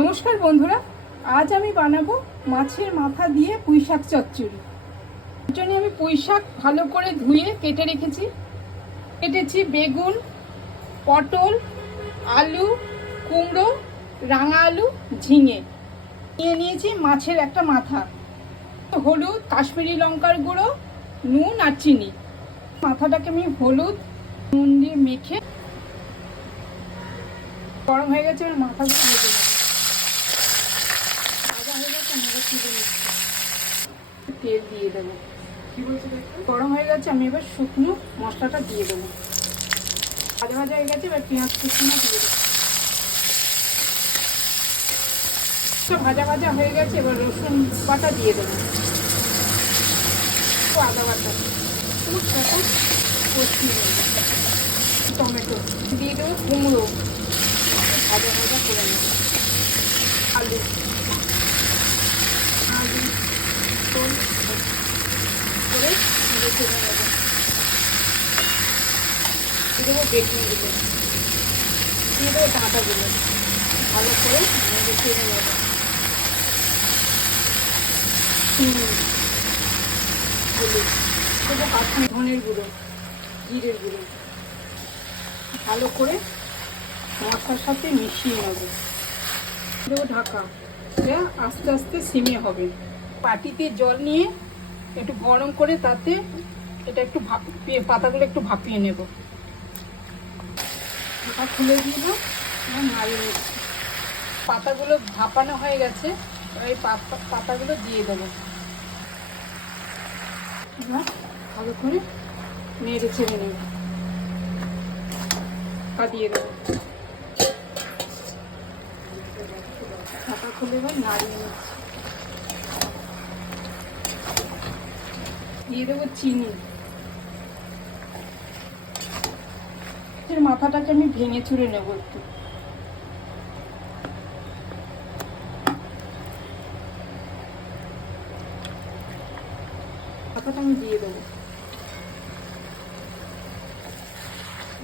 নমস্কার বন্ধুরা, আজ আমি বানাবো মাছের মাথা দিয়ে পুঁইশাক চচ্চড়ি। এর জন্য আমি পুঁইশাক ভালো করে ধুয়ে কেটে রেখেছি। কেটেছি বেগুন, পটল, আলু, কুমড়ো, রাঙা আলু, ঝিঙে। নিয়ে নিয়েছি মাছের একটা মাথা, হলুদ, কাশ্মীরি লঙ্কার গুঁড়ো, নুন আর চিনি। মাথাটাকে আমি হলুদ নুন দিয়ে মেখে গরম হয়ে গেছে, এবার মাথাগুলো ভেজে নেবো। ভাজা হয়ে গেছে, আমি এবার তুলে নিচ্ছি। তেল দিয়ে দেবো। গরম হয়ে গেছে, আমি এবার শুকনো মশলাটা দিয়ে দেবো। ভাজা ভাজা হয়ে গেছে, এবার পেঁয়াজ শুকনো দিয়ে দেবো। ভাজা ভাজা হয়ে গেছে, এবার রসুন বাটা দিয়ে দেবো, আদা বাটা, কষিয়ে নেবো। টমেটো দিয়ে দেবো, কুমড়ো ভাজা ভাজা করে নেবো, আলু আলু করে রেখে নেবো। দিয়ে দেবো বেগুনগুলো, দিয়ে দেবো ডাঁটাগুলো, ভালো করে রেখে নেবো। হলুদ দেবো, কাঁচা ধনের গুঁড়ো, জিরের গুঁড়ো, ভালো করে মশলার সাথে মিশিয়ে নেবো। দেবো ঢাকা, আস্তে আস্তে সিমে হবে। বাটিতে জল নিয়ে একটু গরম করে তাতে এটা একটু পাতাগুলো একটু ভাপিয়ে নেব। ঢাকা খুলে দিলাম, নাড়িয়ে নিচ্ছি। পাতাগুলো ভাপানো হয়ে গেছে, এই পাতাগুলো দিয়ে দেবো। ভালো করে নেড়ে ছেড়ে নেব, দিয়ে দেবো। ঢাকা খুলে এবার নাড়িয়ে নিচ্ছি। দিয়ে দেবো চিনি। মাথাটাকে আমি ভেঙে চুড়ে নেব একটু। মাথাটা আমি দিয়ে দেবো,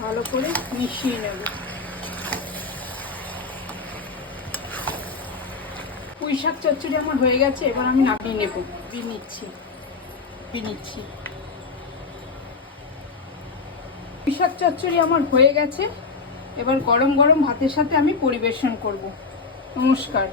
ভালো করে মিশিয়ে নেব। পুঁইশাক চচ্চড়ি আমার হয়ে গেছে, এবার আমি নামিয়ে নেব। নিচ্ছি পুঁইশাক চচ্চড়ি আমার হয়ে গেছে, এবার গরম গরম ভাতের সাথে আমি পরিবেশন করব। নমস্কার।